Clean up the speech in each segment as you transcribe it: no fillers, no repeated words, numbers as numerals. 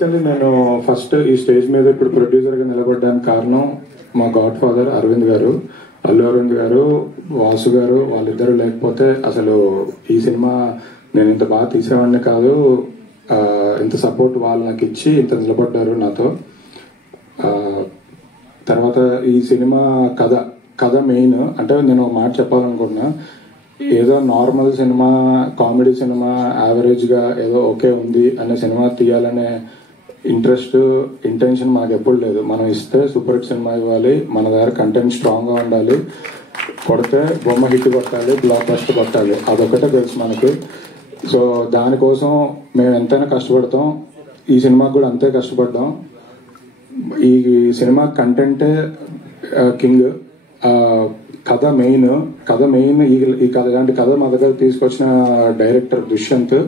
Basically నేను first ఈ stage మీద ఇప్పుడు ప్రొడ్యూసర్గా నిలబడడానికి కారణం మా గాడ్ ఫాదర్ అరవింద్ గారు, అల్లు అరవింద్ గారు, వాసు గారు. వాళ్ళిద్దరూ లేకపోతే అసలు ఈ సినిమా నేను ఇంత బాగా తీసేవాడిని కాదు. ఇంత సపోర్ట్ వాళ్ళు నాకు ఇచ్చి ఇంత నిలబడ్డారు నాతో. తర్వాత ఈ సినిమా కథ మెయిన్. అంటే నేను ఒక మాట చెప్పాలనుకుంటున్నా, ఏదో నార్మల్ సినిమా, కామెడీ సినిమా, యావరేజ్గా ఏదో ఓకే ఉంది అనే సినిమా తీయాలనే ఇంటెన్షన్ మాకు ఎప్పుడు లేదు. మనం ఇస్తే సూపర్ హిట్ సినిమా ఇవ్వాలి, మన దగ్గర కంటెంట్ స్ట్రాంగ్గా ఉండాలి, కొడితే బొమ్మ హిట్ కొట్టాలి, బ్లాక్ బస్టర్ కొట్టాలి, అదొకటే తెలుసు మనకి. సో దానికోసం మేము ఎంతైనా కష్టపడతాం. ఈ సినిమాకి కూడా అంతే కష్టపడ్డాం. ఈ సినిమా కంటెంటే కింగ్, కథ మెయిన్. ఈ కథ ఇలాంటి కథ మా దగ్గర తీసుకొచ్చిన డైరెక్టర్ దుష్యంత్.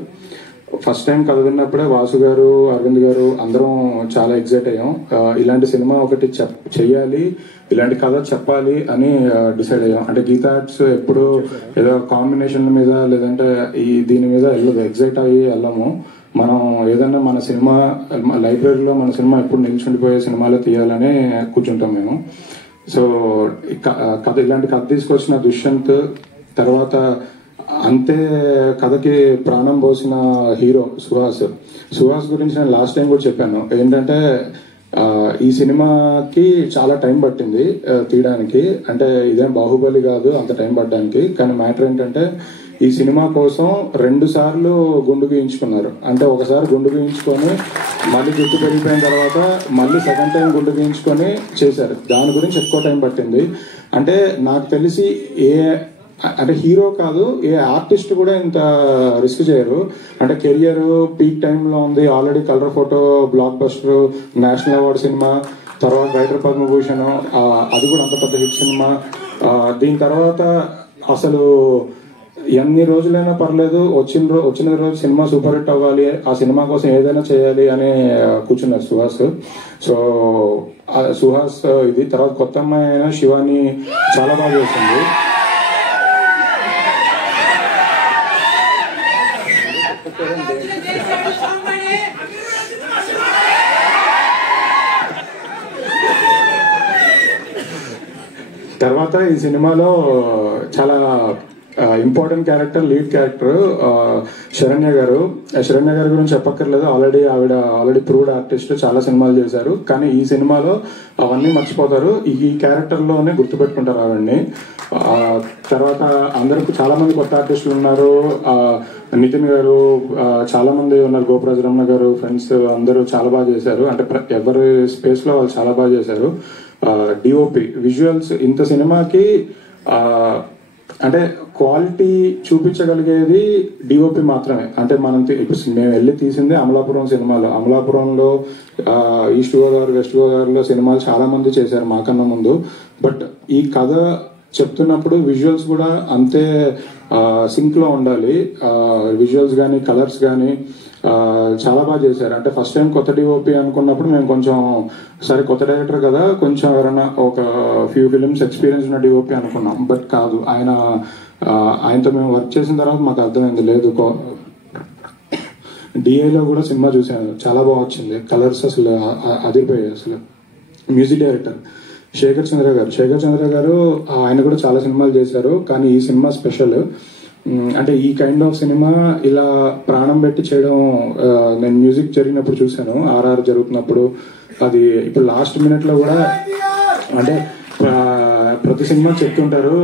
ఫస్ట్ టైం కథ విన్నప్పుడే వాసు గారు, అరవింద్ గారు అందరం చాలా ఎగ్జైట్ అయ్యాం. ఇలాంటి సినిమా ఒకటి చెయ్యాలి, ఇలాంటి కథ చెప్పాలి అని డిసైడ్ అయ్యాం. అంటే గీతా ఆర్ట్స్ ఎప్పుడు ఏదో కాంబినేషన్ మీద లేదంటే దీని మీద వెళ్ళదు, ఎగ్జైట్ అయ్యి వెళ్ళము. మనం ఏదైనా మన సినిమా లైబ్రరీలో మన సినిమా ఎప్పుడు నిల్చుండిపోయే సినిమాలో తీయాలని కూర్చుంటాం మేము. సో కథ ఇలాంటి కథ తీసుకొచ్చిన దుష్యంత్, తర్వాత అంతే కథకి ప్రాణం పోసిన హీరో సుహాస్ గురించి నేను లాస్ట్ టైం కూడా చెప్పాను. ఏంటంటే ఈ సినిమాకి చాలా టైం పట్టింది తీయడానికి. అంటే ఇదేం బాహుబలి కాదు అంత టైం పట్టడానికి. కానీ మ్యాటర్ ఏంటంటే ఈ సినిమా కోసం 2 సార్లు గుండు గీయించుకున్నారు. అంటే ఒకసారి గుండు గీయించుకొని మళ్ళీ జుట్టు పెరిగిపోయిన తర్వాత మళ్ళీ సెకండ్ టైం గుండు గీయించుకొని చేశారు. దాని గురించి ఎక్కువ టైం పట్టింది. అంటే నాకు తెలిసి అంటే హీరో కాదు, ఏ ఆర్టిస్ట్ కూడా ఇంత రిస్క్ చేయరు. అంటే కెరియర్ పీక్ టైంలో ఉంది, already colour photo, block buster, national award cinema, తర్వాత రైటర్ పద్మభూషణ్, అది కూడా అంత పెద్ద హిట్ సినిమా. దీని తర్వాత అసలు ఎన్ని రోజులైనా పర్లేదు, వచ్చిన రోజు సినిమా సూపర్ హిట్ అవ్వాలి, ఆ సినిమా కోసం ఏదైనా చేయాలి అని కూర్చున్నారు సుహాస్. సో సుహాస్ ఇది. తర్వాత కొత్త అమ్మాయి అయిన శివాని చాలా బాగా చేసింది. తర్వాత ఈ సినిమాలో చాలా important character, lead character Saranya గారు గురించి చెప్పక్కర్లేదు. ఆల్రెడీ ప్రూవ్డ్ ఆర్టిస్ట్, చాలా సినిమాలు చేశారు. కానీ ఈ సినిమాలో అవన్నీ మర్చిపోతారు, ఈ క్యారెక్టర్ లోనే గుర్తుపెట్టుకుంటారు అవన్నీ. తర్వాత అందరికి చాలా మంది కొత్త ఆర్టిస్టులు ఉన్నారు. నితిన్ గారు, చాలా మంది ఉన్నారు, గోపరాజు రమణ గారు, ఫ్రెండ్స్ అందరూ చాలా బాగా చేశారు. అంటే ఎవరి స్పేస్ లో వాళ్ళు చాలా బాగా చేశారు. డిఓపి, విజువల్స్, ఇంత సినిమాకి అంటే క్వాలిటీ చూపించగలిగేది డిఓపి మాత్రమే. అంటే మనం ఇప్పుడు మేము వెళ్ళి తీసింది అమలాపురం సినిమాలో. అమలాపురంలో ఈస్ట్ గోదావరి, వెస్ట్ గోదావరిలో సినిమాలు చాలా మంది చేశారు మాకన్నా ముందు. బట్ ఈ కథ చెప్తున్నప్పుడు విజువల్స్ కూడా అంతే సింక్ లో ఉండాలి. విజువల్స్ కానీ కలర్స్ కానీ చాలా బాగా చేశారు. అంటే ఫస్ట్ టైం కొత్త డిఓపి అనుకున్నప్పుడు మేము కొంచెం సరే కొత్త డైరెక్టర్ కదా, కొంచెం ఎవరైనా ఒక ఫ్యూ ఫిలిమ్స్ ఎక్స్పీరియన్స్ ఉన్న డిఓపి అనుకున్నాం. బట్ కాదు, ఆయనతో మేము వర్క్ చేసిన తర్వాత మాకు అర్థమైంది లేదు. డిఐలో కూడా సినిమా చూసాను, చాలా బాగా వచ్చింది. కలర్స్ అసలు అదిరిపోయాయి. అసలు మ్యూజిక్ డైరెక్టర్ శేఖర్ చంద్ర గారు ఆయన కూడా చాలా సినిమాలు చేశారు. కానీ ఈ సినిమా స్పెషల్. అంటే ఈ కైండ్ ఆఫ్ సినిమా ఇలా ప్రాణం పెట్టి చేయడం నేను మ్యూజిక్ జరిగినప్పుడు చూశాను, ఆర్ఆర్ జరుగుతున్నప్పుడు. అది ఇప్పుడు లాస్ట్ మినిట్ లో కూడా అంటే ప్రతి సినిమా చెప్తుంటారు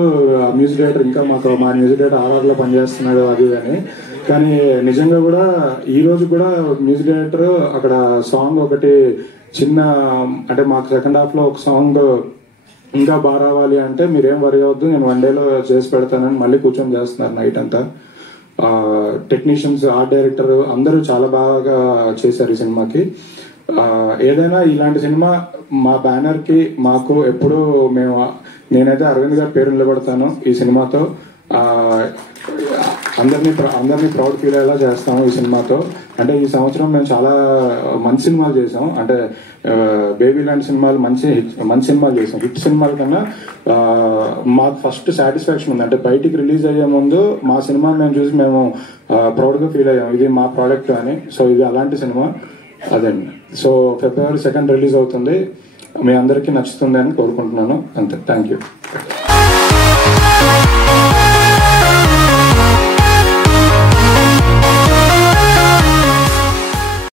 మ్యూజిక్ డైరెక్టర్ ఇంకా మా మ్యూజిక్ డైరెక్టర్ ఆర్ఆర్ లో పనిచేస్తున్నాడు అది అని. కానీ నిజంగా కూడా ఈ రోజు కూడా మ్యూజిక్ డైరెక్టర్ అక్కడ సాంగ్ ఒకటి చిన్న, అంటే మాకు సెకండ్ హాఫ్ లో ఒక సాంగ్ ఇంకా బాగా రావాలి అంటే మీరేం వరి అవద్దు, నేను 1 డేలో చేసి పెడతానని మళ్ళీ కూర్చొని చేస్తున్నారు నైట్ అంతా. టెక్నీషియన్స్, ఆర్ట్ డైరెక్టర్ అందరూ చాలా బాగా చేశారు ఈ సినిమాకి. ఏదైనా ఇలాంటి సినిమా మా బ్యానర్ కి మాకు ఎప్పుడు నేనైతే అరవింద్ గారి పేరు నిలబడతాను ఈ సినిమాతో. అందరినీ ప్రౌడ్ ఫీల్ అయ్యేలా చేస్తాము ఈ సినిమాతో. అంటే ఈ సంవత్సరం మేము చాలా మంచి సినిమాలు చేసాం. అంటే బేబీ లాంటి సినిమాలు మంచి సినిమాలు చేసాం. హిట్ సినిమాల కన్నా మాకు ఫస్ట్ సాటిస్ఫాక్షన్ ఉంది. అంటే బయటికి రిలీజ్ అయ్యే ముందు మా సినిమాని మేము చూసి మేము ప్రౌడ్ గా ఫీల్ అయ్యాం, ఇది మా ప్రోడక్ట్ అని. సో ఇది అలాంటి సినిమా అదండి. సో February 2 రిలీజ్ అవుతుంది. మీ అందరికీ నచ్చుతుంది అని కోరుకుంటున్నాను. అంతే. Thank you.